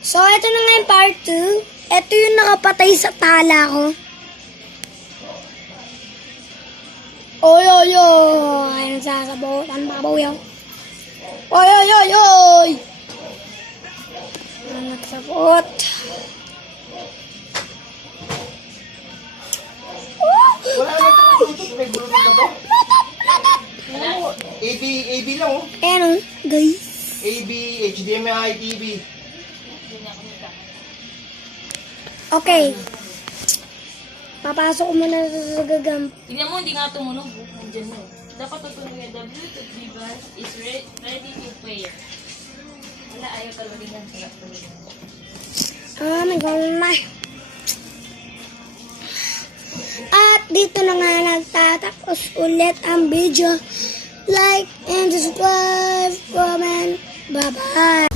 So, ito na nga yung part 2. Ito yung nakapatay sa tala ko. Oy, oy, oy. Ayun sasabutan, babaw yan. Oy, oy, oy, oy. Nagsabot. Wala naman ito matutot. May bulong ka to? AB lang oh. Ayan o, guys. AB, HDMI, TV. Okay. Papasok ko muna sa gagam. Tingnan mo, hindi nga tumunog. Nandiyan mo. Dapat tutunog yung the Bluetooth device is ready to pair. Wala, ayaw kalawingan. My God. At dito na nga nagtatapos ulit ang video. Like and subscribe, comment. Bye-bye.